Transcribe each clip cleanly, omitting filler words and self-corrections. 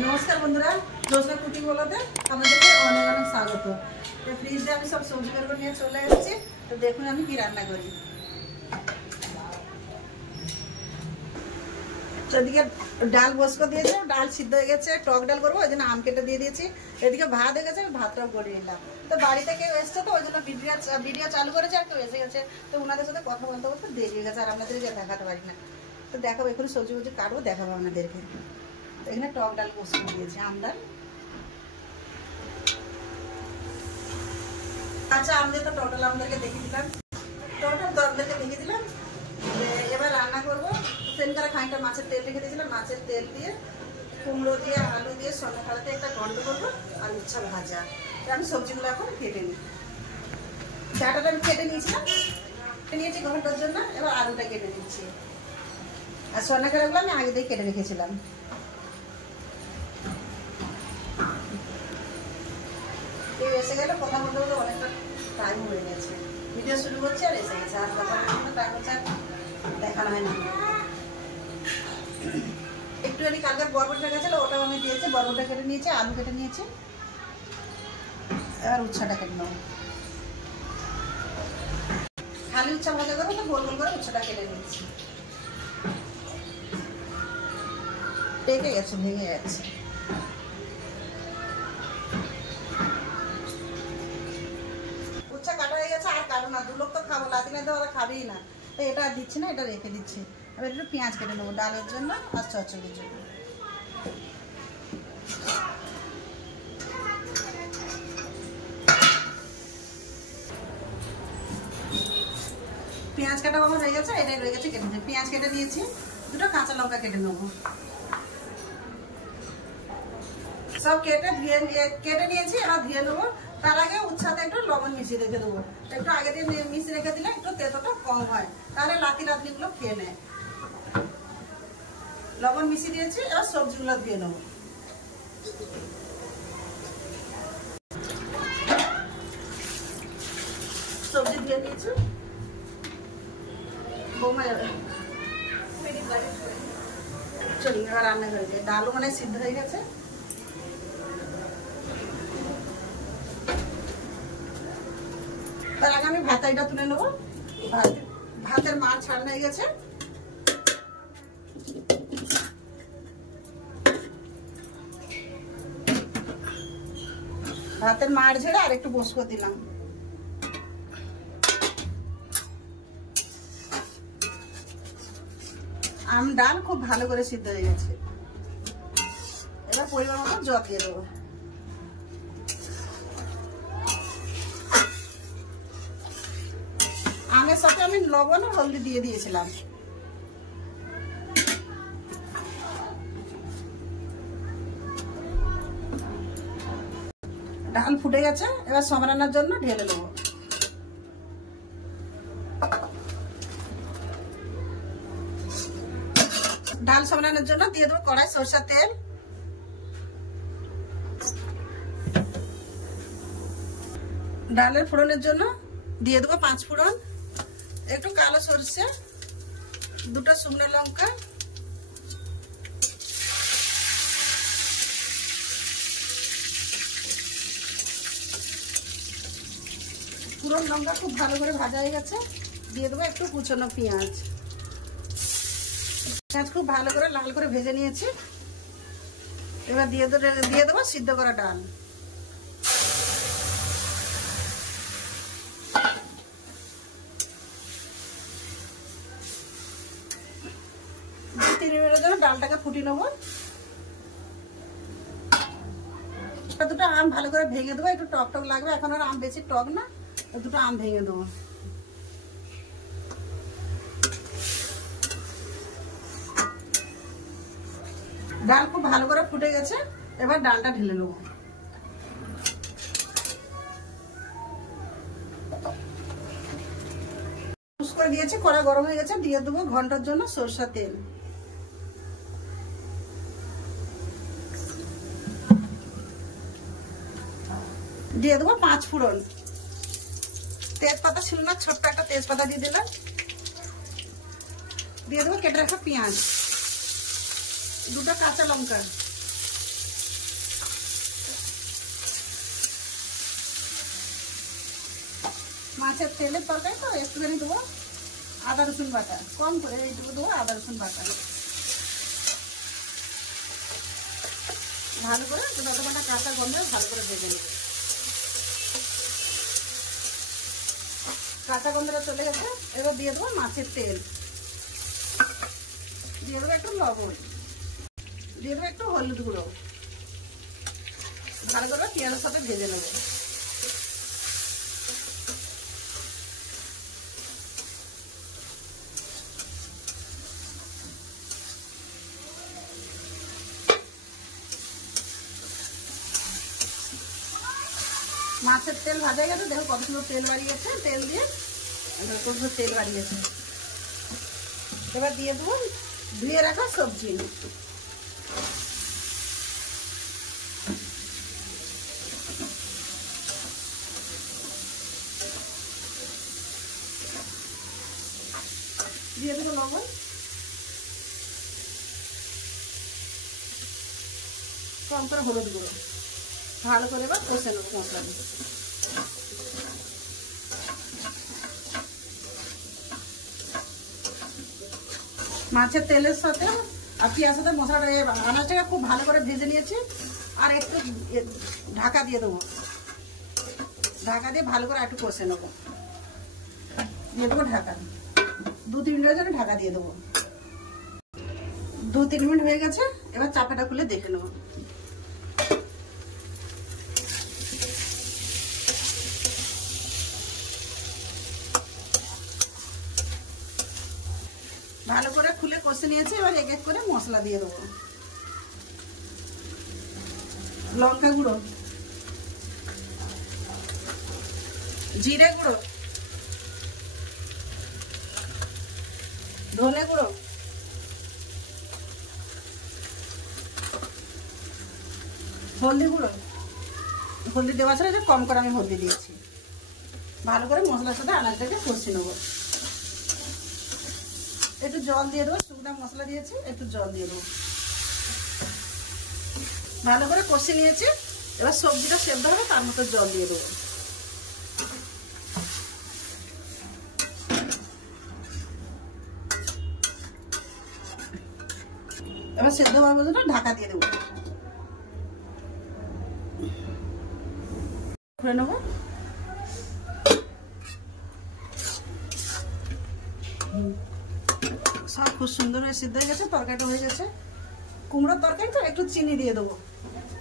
नमस्कार बंधुरा जोशना कुकिंग बोलाते अनेक अनेक स्वागत। तो फ्रिजे আমি सब सब्जी बेर নিয়ে চলে এসেছি। তো দেখুন আমি কি রান্না করি। এদিকে ডাল বসিয়ে দিয়েছি, ডাল সিদ্ধ হয়ে গেছে, টক ডাল করবো, ওই জন্য আম কেটে দিয়ে দিয়েছি। এদিকে ভাত হয়ে গেছে, ভাতটাও গড়িয়ে নিলাম। তো বাড়িতে কেউ এসছে, তো ওই জন্য ভিডিও চালু করেছে, আর কেউ এসে গেছে, তো ওনাদের সাথে কথা বলতে বলতে দেরি হয়ে গেছে, আর আপনাদেরকে দেখাতে পারি না। তো দেখাবো, এখন সবজি ফবজি কাটবো, দেখাবো আপনাদেরকে। এখানে টক ডাল বসিয়ে দিয়েছি, আম ডাল। আচ্ছা, আমাদের তো টোটাল আপনাদেরকে দেখিয়ে দিলাম, এবার রান্না করবো। সেনকার খানিকটা মাছের তেল রেখে দিয়েছিলাম, মাছের তেল দিয়ে কুমড়ো দিয়ে আলু দিয়ে সন্ধ্যা খালাতে একটা ঘন্ট করবো, আর উচ্ছা ভাজা। আমি সবজিগুলো এখন কেটে নিই। ডাটাটা আমি কেটে নিয়েছিলাম, নিয়েছি ঘন্টার জন্য। এবার আলুটা কেটে নিচ্ছি, আর সন্ধ্যা খালাগুলো আমি আগে দিয়ে কেটে রেখেছিলাম। কেউ এসে গেলে কথা বলতে বলতে অনেকটা টাইম হয়ে গেছে। ভিডিও শুরু করছি আর এসে গেছে, আর টাইম হচ্ছে দেখানো হয় না। একটুখানি কালকের বরবটিটা গেছিলো, ওটাও আমি দিয়েছি। বরবটিটা কেটে নিয়েছি, আলু কেটে নিয়েছি। এবার উচ্ছাটা কেটে নেবো। খালি উচ্ছা ভাজা করবো, তো গোল গোল করে উচ্ছাটা কেটে নিয়েছি। পেকে গেছে, ভেঙে গেছে। উচ্ছা কাটা হয়ে গেছে, আর কাটো না। দু লোক তো খাবো, লাদিনে তো ওরা খাবেই না, তো এটা দিচ্ছি না, এটা রেখে দিচ্ছি। এবার একটু পেঁয়াজ কেটে নেবো ডালের জন্য আর চচ্চড়ির জন্য। পেঁয়াজ কাটা আমার হয়ে গেছে, এটাই রয়ে গেছে কেটে দিই। পেঁয়াজ কেটে দিয়েছি, দুটো কাঁচা লঙ্কা কেটে নেবো। সব কেটে নিয়েছি, এবার ধুয়ে নেবো। তার আগে উচ্ছাতে একটু লবণ মিশিয়ে রেখে দেবো। একটু আগে দিয়ে মিশিয়ে রেখে দিলে একটু তেতোটা কম হয়, তাহলে লাতিগুলো খেয়ে নেয়। লবণ মিশিয়ে দিয়েছি, এবার সবজিগুলো দিয়ে নেবো। সবজি দিয়ে নিয়েছি, চলি এবার রান্না করে দিই। ডালও মানে সিদ্ধ হয়ে গেছে। তার আগে আমি ভাতাইটা তুলে নেবো। ভাতের মার ছাড়ানো হয়ে গেছে। ভাতের মার ঝেড়ে আর একটু বসিয়ে দিলাম। আম ডাল খুব ভালো করে সিদ্ধ হয়ে গেছে। এবার পরিমাণ মতো জল দিয়ে দেবো। আমের সাথে আমি লবণ আর হলদি দিয়ে দিয়েছিলাম। ডাল ফুটে গেছে, এবার সমরানোর জন্য ঢেলে নেবো। ডাল সমরানোর জন্য দিয়ে দেবো কড়াই সরষের তেল। ডালের ফোড়নের জন্য দিয়ে দেবো 5 ফোড়ন, একটু কালো সরষে, দুটো শুকনো লঙ্কা, ফোড়ন লঙ্কা খুব ভালো করে ভাজা হয়ে গেছে। দিয়ে দেবো একটু কুচনো পেঁয়াজ। পেঁয়াজ খুব ভালো করে লাল করে ভেজে নিয়েছি। এবার দিয়ে দেবো সিদ্ধ করা ডাল। ডালটাকে ফুটিয়ে নেবো। দুটো আম ভালো করে ভেঙে দেবো, একটু টক টক লাগবে, এখন আর আম বেশি টক না, দুটো আম ভেঙে দেবো। ডাল খুব ভালো করে ফুটে গেছে, এবার ডালটা ঢেলে নেবো। করে দিয়েছি, কড়া গরম হয়ে গেছে, দিয়ে দেবো ঘন্টার জন্য সরষের তেল। দিয়ে দেবো 5 ফোড়ন। তেজপাতা ছিল না, ছোট্ট একটা তেজপাতা দিয়ে দিলাম। দিয়ে দেবো কেটে রাখা পেঁয়াজ, দুটো কাঁচা লঙ্কা, মাছের তেলের তরকারি তো একটুখানি দেবো আদা রসুন বাটা, কম করে এইটুকু দেবো আদা রসুন বাটা। ভালো করে যতটা কাঁচা গন্ধ ভালো করে ভেজে নেব। কাঁচা গন্ধটা চলে গেছে, এবার দিয়ে দেবো মাছের তেল, দিয়ে দেবো একটু লবণ, দিয়ে দেবো একটু হলুদ গুঁড়ো। ভালো করে পেঁয়াজের সাথে ভেজে নেব। মাছের তেল ভাজা গেছে, দেখো কত সুন্দর তেল বাড়িয়েছে। তেল দিয়ে কত সুন্দর তেল বাড়িয়েছে। এবার দিয়ে দেবো ধুয়ে রাখা সবজি। দিয়ে দেবো লবণ, কম করে হলুদ গুঁড়ো। ভালো করে এবার কষে নেবো মশলা দিয়ে। মাছের তেলের সাথে আর পেঁয়াজের সাথে মশলাটা আনাজটাকে খুব ভালো করে ভেজে নিয়েছি। আর একটু ঢাকা দিয়ে দেবো, ঢাকা দিয়ে ভালো করে একটু কষে নেবো। দিয়ে দেবো ঢাকা, 2-3 মিনিটের জন্য ঢাকা দিয়ে দেবো। 2-3 মিনিট হয়ে গেছে, এবার চাপাটা খুলে দেখে নেবো। ভালো করে খুলে কষে নিয়েছি। এবার এক এক করে মশলা দিয়ে দেবো। লঙ্কা গুঁড়ো, জিরে গুঁড়ো, ধনে গুঁড়ো, হলদি গুঁড়ো। হলদি দেওয়া ছিল, কম করে আমি হলদি দিয়েছি। ভালো করে মশলার সাথে আনাজটাকে কষে নেবো। একটু জল দিয়ে দেবো, শুকনো মশলা দিয়েছি, একটু জল দিয়ে দেবো। ভালো করে কষে নিয়েছি। এবার সবজিটা সেদ্ধ হবে, তার মতো জল দিয়ে দেবো। এবার সেদ্ধ হওয়ার জন্য ঢাকা দিয়ে দেবো। খুলে নেবো। সব খুব সুন্দর হয়ে সিদ্ধ হয়ে গেছে, তরকারিটা হয়ে গেছে। কুমড়োর তরকারি তো একটু চিনি দিয়ে দেবো,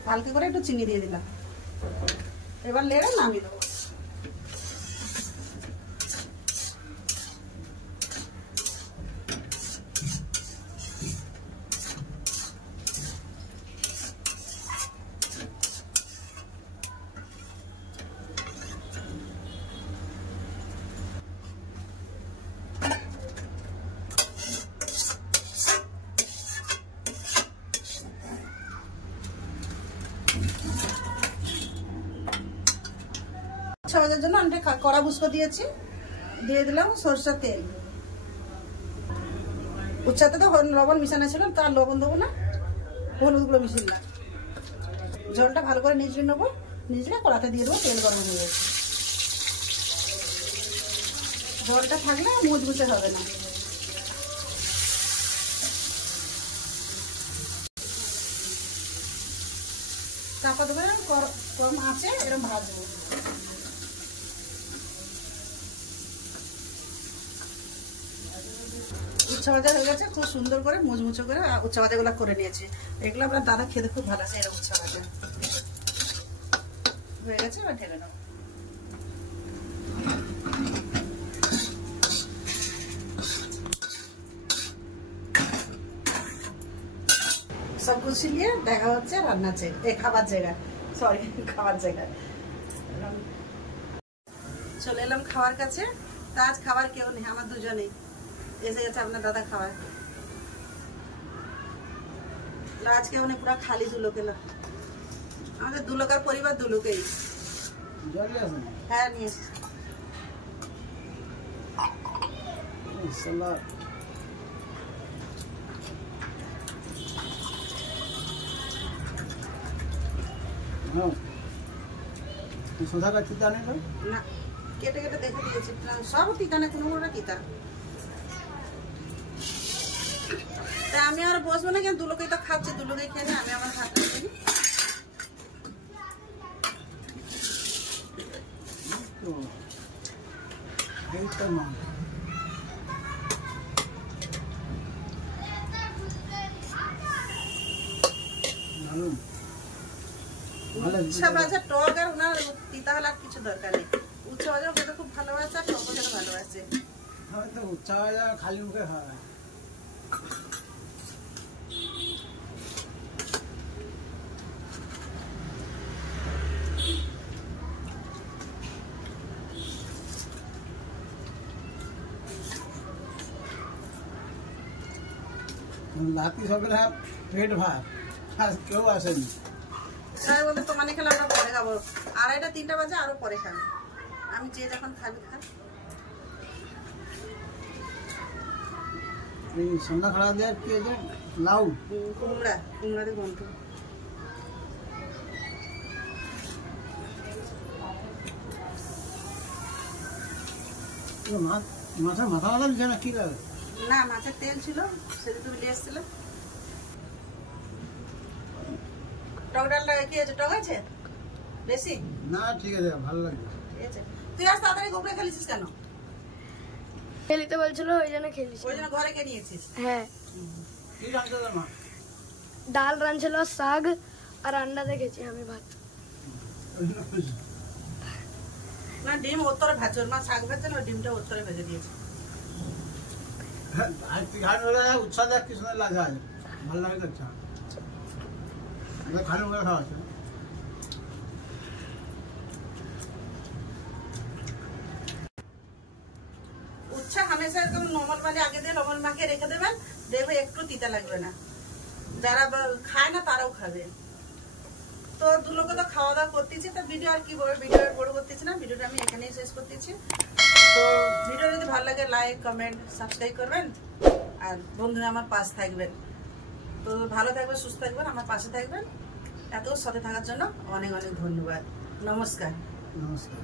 হালকা করে একটু চিনি দিয়ে দিলাম। এবার লেড়ে নামিয়ে দেবো। ভাজার জন্য আমি কড়া বুস্কো দিয়েছি, দিয়ে দিলাম সরষের তেল। উচ্ছাতে তো লবণ মিশানো ছিল, তার লবণ দেবো না, হলুদ গুঁড়ো মিশিয়ে দিলাম। জলটা ভালো করে নিচড়ে নেবো, নিচড়ে কড়াতে দিয়ে দেবো। তেল গরম হয়ে গেছে। জলটা থাকলে মুচমুচে হবে না। চাপা দেবো, কম আছে এরকম ভাজবো। উচ্ছা ভাজা হয়ে গেছে, খুব সুন্দর করে মুচমুচো করে উচ্ছা ভাজাগুলো করে নিয়েছি। এগুলো আপনার দাদা খেতে খুব ভালো আছে। এরকম উচ্ছা ভাজা হয়ে গেছে, এবার ঢেলে নেব। সব কিছু নিয়ে দেখা হচ্ছে রান্নার জায়গায়, খাবার জায়গায়, সরি খাবার জায়গায়। চলে এলাম খাওয়ার কাছে। তা আজ খাবার কেউ নেই, আমার দুজনেই এসে গেছে আপনার দাদা খাবার। আজকে উনি পুরো খালি দুলোকেলা। আমাদের দুলোকার পরিবার দুলোকেই। হ্যাঁ নিয়ে এসেছি। সুধা কাটতে জানি না। কেটে কেটে দেখে দিয়েছি, সব তিতা না, কোনো কোনো তিতা। তাই আমি আর বসবো না, কেন দুলোকেই তো খাচ্ছি, দুলোকেই খেয়ে নি, আমি আমার হাত রেখে নিই। উচ্ছা ভাজা টক আর ওনার তিতা হলে আর কিছু দরকার নেই। উচ্ছা ভাজা খেতে খুব ভালোবাসে আর টক খেতে ভালোবাসে। হয়তো উচ্ছা ভাজা খালি মুখে খাওয়া রাত্রি সকালে পেট ভাত আর কেউ আসেনি। স্যার বলতে তোমার খেলে আমরা পরে খাবো, 2:30 3টা বাজে, আরো পরে খাবে। আমি যে যখন খাবি খা। এই সন্ধ্যা খাওয়া দেওয়ার কি আছে? লাউ কুমড়া দিয়ে গন্ধ। মাথা মাথা দিচ্ছে না কি লাগে? না, মাছের তেল ছিল, সেটা তুমি নিয়ে এসেছিলে। টক ডালটা কি আছে? টক আছে বেশি? না ঠিক আছে, ভালো লাগবে। ঠিক আছে। তুই আজ তাড়াতাড়ি গোবরে খেলিছিস কেন? খেলিতে বলছিল, ওই জন্য খেলিস। ওই জন্য ঘরে কে নিয়েছিস? হ্যাঁ। কি রান্না করলে মা? ডাল রাঁধছিল, শাক আর আন্ডা দেখেছি আমি ভাত। না, ডিম ওর ভাজর, মা শাক ভাজছে না, ডিমটা ওর ভেজে দিয়েছে। উৎসাহ দেখ কি সুন্দর লাগে, আজ ভালো লাগে দেখছে। খালি মুখে খাওয়া আছে। উচ্ছা হামেশা একদম নর্মাল পানি আগে দিয়ে লবণ মাখিয়ে রেখে দেবেন, দেখবে একটু তিতা লাগবে না। যারা খায় না তারাও খাবে। তো দুলোকে তো খাওয়া দাওয়া করতেছি, তো ভিডিও আর কি ভিডিও বড় করতেছি না, ভিডিওটা আমি এখানেই শেষ করতেছি। তো ভিডিও যদি ভালো লাগে লাইক কমেন্ট সাবস্ক্রাইব করবেন, আর বন্ধুরা আমার পাশে থাকবেন। তো ভালো থাকবেন, সুস্থ থাকবেন, আমার পাশে থাকবেন। এত সাথে থাকার জন্য অনেক অনেক ধন্যবাদ। নমস্কার। নমস্কার।